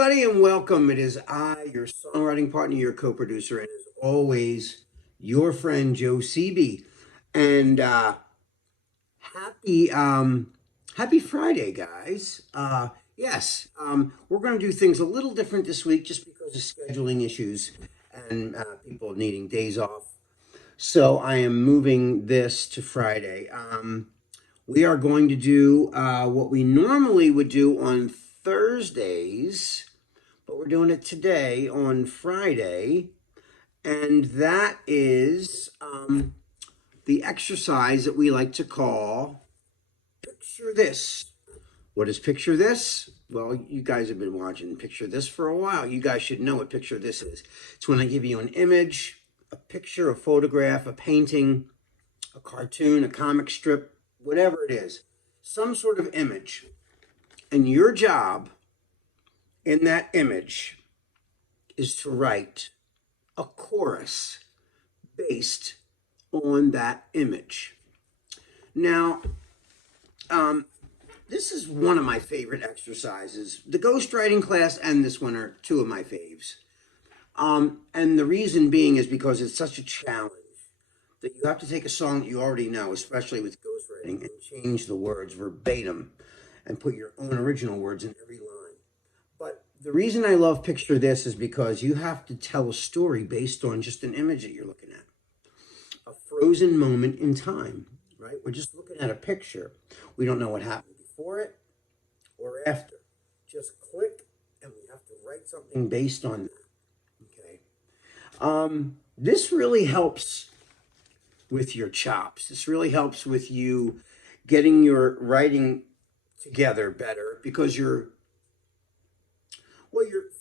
everybody, and welcome. It is I, your songwriting partner, your co-producer, and as always, your friend Joe Seeby. And happy happy Friday, guys. Yes, we're going to do things a little different this week, just because of scheduling issues and people needing days off. So I am moving this to Friday. We are going to do what we normally would do on Thursdays, but we're doing it today on Friday. And that is the exercise that we like to call Picture This. What is Picture This? Well, you guys have been watching Picture This for a while. You guys should know what Picture This is. It's when I give you an image, a picture, a photograph, a painting, a cartoon, a comic strip, whatever it is, some sort of image. And your job in that image is to write a chorus based on that image. Now, this is one of my favorite exercises. The ghostwriting class and this one are two of my faves. And the reason being is because it's such a challenge that you have to take a song that you already know, especially with ghostwriting, and change the words verbatim and put your own original words in every line. But the reason I love Picture This is because you have to tell a story based on just an image that you're looking at. A frozen moment in time, right? We're just looking at a picture. We don't know what happened before it or after. Just click and we have to write something based on that. Okay. This really helps with your chops. This really helps with you getting your writing together better because you're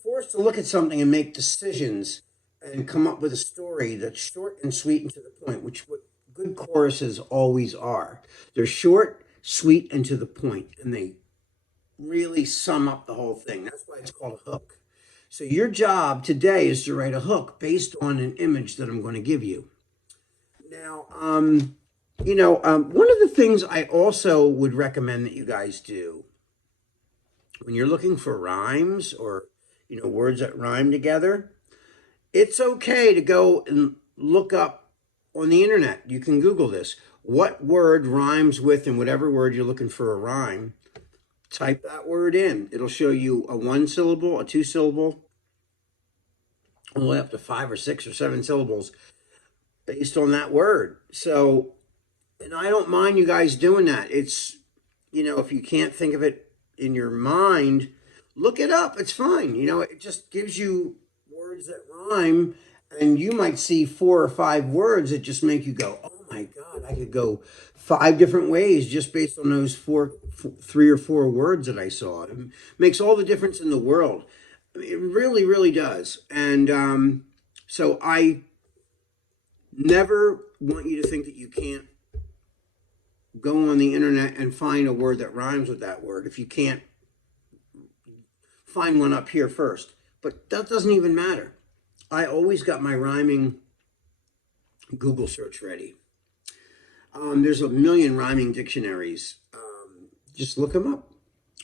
forced to look at something and make decisions and come up with a story that's short and sweet and to the point, which what good choruses always are. They're short, sweet, and to the point, and they really sum up the whole thing. That's why it's called a hook. So your job today is to write a hook based on an image that I'm going to give you. Now, one of the things I also would recommend that you guys do when you're looking for rhymes or, words that rhyme together, it's okay to go and look up on the internet. You can Google this. What word rhymes with, and whatever word you're looking for a rhyme, type that word in. It'll show you a 1 syllable, a 2 syllable, all the way up to 5 or 6 or 7 syllables based on that word. So, and I don't mind you guys doing that. It's, if you can't think of it in your mind, look it up. It's fine. It just gives you words that rhyme, and you might see 4 or 5 words that just make you go, oh my God, I could go 5 different ways just based on those 3 or 4 words that I saw. It makes all the difference in the world. I mean, it really, really does. And so I never want you to think that you can't go on the internet and find a word that rhymes with that word if you can't find one up here first. But that doesn't even matter. I always got my rhyming Google search ready. There's a million rhyming dictionaries. Just look them up.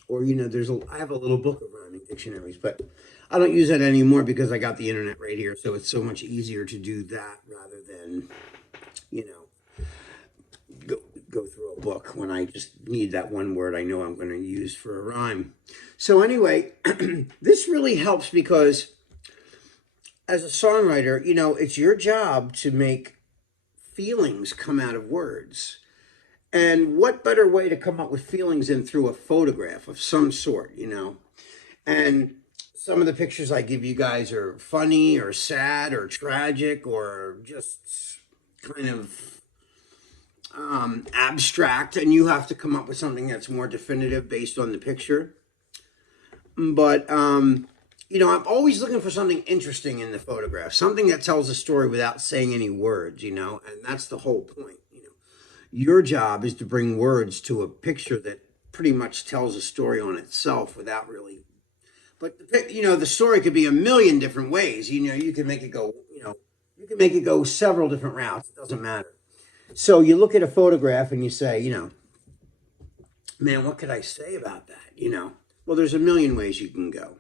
Or, I have a little book of rhyming dictionaries, but I don't use that anymore because I got the internet right here. So it's so much easier to do that rather than, go through a book when I just need that one word I know I'm going to use for a rhyme. So anyway, this really helps because as a songwriter, it's your job to make feelings come out of words. And what better way to come up with feelings than through a photograph of some sort, And some of the pictures I give you guys are funny or sad or tragic or just kind of abstract, and you have to come up with something that's more definitive based on the picture. But, I'm always looking for something interesting in the photograph, something that tells a story without saying any words, and that's the whole point. Your job is to bring words to a picture that pretty much tells a story on itself without really, but the story could be a million different ways. You can make it go, several different routes. It doesn't matter. So you look at a photograph and you say, man, what could I say about that? Well, there's a million ways you can go.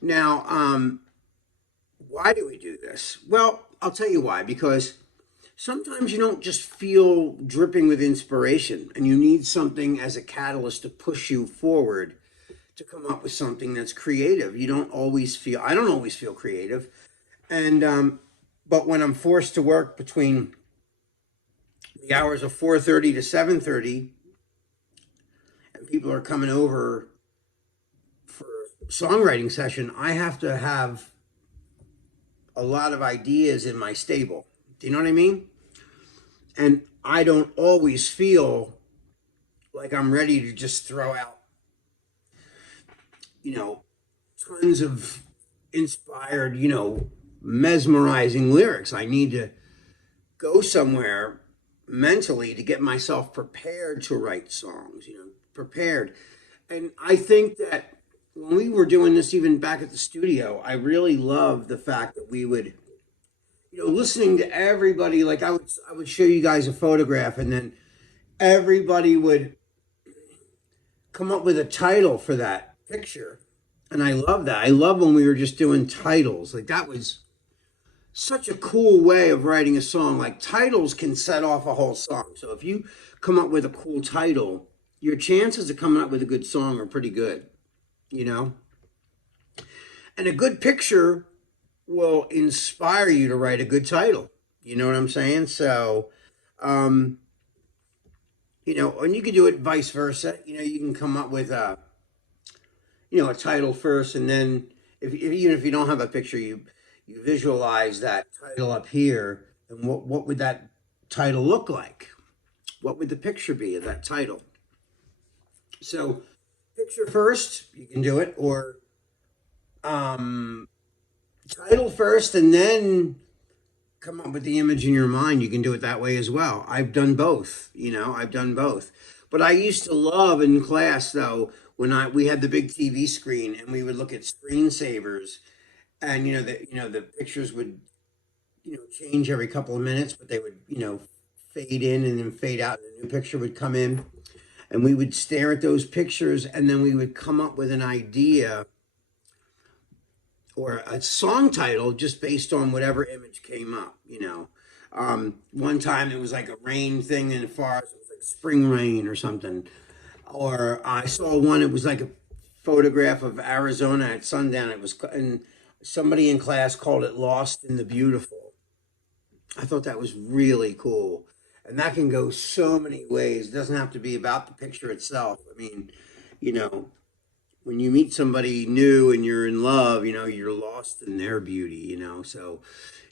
Now, why do we do this? Well, I'll tell you why. Because sometimes you don't just feel dripping with inspiration, and you need something as a catalyst to push you forward to come up with something that's creative. You don't always feel, I don't always feel creative. And, but when I'm forced to work between the hours of 4:30 to 7:30, and people are coming over for songwriting session, I have to have a lot of ideas in my stable. Do you know what I mean? And I don't always feel like I'm ready to just throw out, you know, tons of inspired, mesmerizing lyrics. I need to go somewhere mentally to get myself prepared to write songs, prepared. And I think that when we were doing this, even back at the studio, I really loved the fact that we would, listening to everybody. Like I would show you guys a photograph, and then everybody would come up with a title for that picture. And I love that. I love when we were just doing titles. Like that was such a cool way of writing a song. Like titles can set off a whole song. So if you come up with a cool title, your chances of coming up with a good song are pretty good, you know? And a good picture will inspire you to write a good title. You know what I'm saying? So, um, and you can do it vice versa. You can come up with a title first, and then if even if you don't have a picture, you visualize that title up here, and what would that title look like? What would the picture be of that title? So picture first, you can do it, or um, title first, and then come up with the image in your mind. You can do it that way as well. I've done both. I've done both. But I used to love in class though when we had the big TV screen and we would look at screensavers, and the pictures would change every couple of minutes, but they would fade in and then fade out, and a new picture would come in, and we would stare at those pictures, and then we would come up with an idea or a song title just based on whatever image came up. One time it was like a rain thing in the forest. It was like spring rain or something. Or I saw one. It was like a photograph of Arizona at sundown. It was, and somebody in class called it "Lost in the Beautiful." I thought that was really cool, and that can go so many ways. It doesn't have to be about the picture itself. I mean, you know, when you meet somebody new and you're in love, you're lost in their beauty. So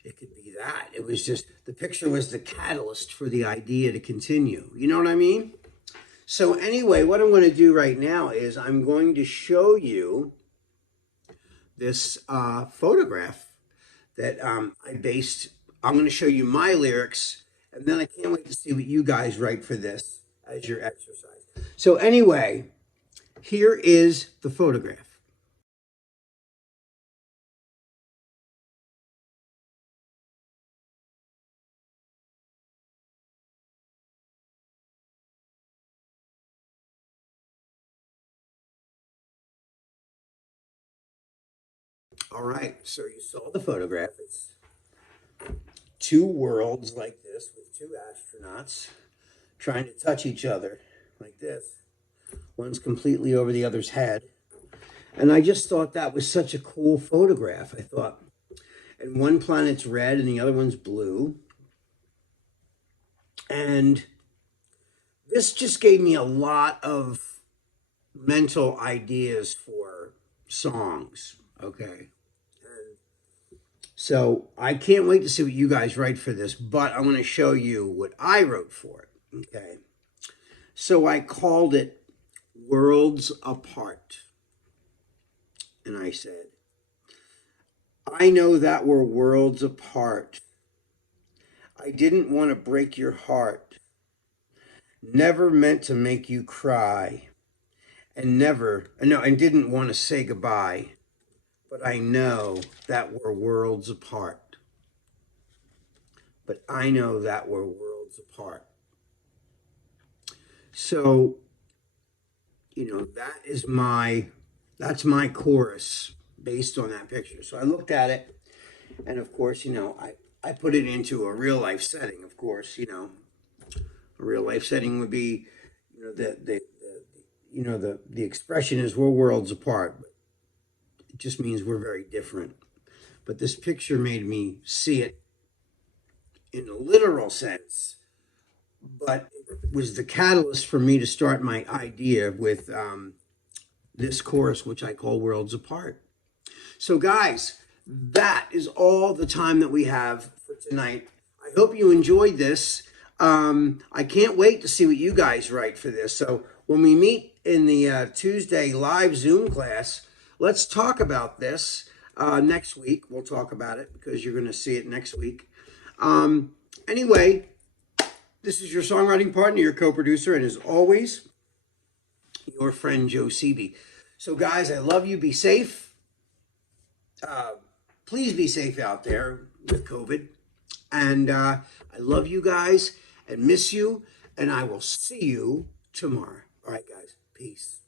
it could be that. It was just the picture was the catalyst for the idea to continue. You know what I mean? So anyway, what I'm going to do right now is I'm going to show you this photograph that I based. I'm going to show you my lyrics, and then I can't wait to see what you guys write for this as your exercise. So anyway, here is the photograph. All right, so you saw the photograph. It's two worlds like this with two astronauts trying to touch each other like this. One's completely over the other's head. And I just thought that was such a cool photograph. I thought, and one planet's red and the other one's blue. And this just gave me a lot of mental ideas for songs. Okay. And so I can't wait to see what you guys write for this, but I'm going to show you what I wrote for it. Okay. So I called it Worlds Apart. And I said, I know that we're worlds apart. I didn't want to break your heart. Never meant to make you cry. And never, no, and didn't want to say goodbye. But I know that we're worlds apart. But I know that we're worlds apart. So, that's my chorus. based on that picture. So I looked at it, and of course, I put it into a real life setting. Of course, a real life setting would be, the expression is we're worlds apart. It just means we're very different. But this picture made me see it in a literal sense, but it was the catalyst for me to start my idea with this course, which I call Worlds Apart. So, guys, that is all the time that we have for tonight. I hope you enjoyed this. I can't wait to see what you guys write for this. So, when we meet in the Tuesday live Zoom class, let's talk about this next week. We'll talk about it because you're going to see it next week. Anyway, this is your songwriting partner, your co-producer, and as always, your friend Joe Seavey. So, guys, I love you. Be safe. Please be safe out there with COVID. And I love you guys and miss you. And I will see you tomorrow. All right, guys. Peace.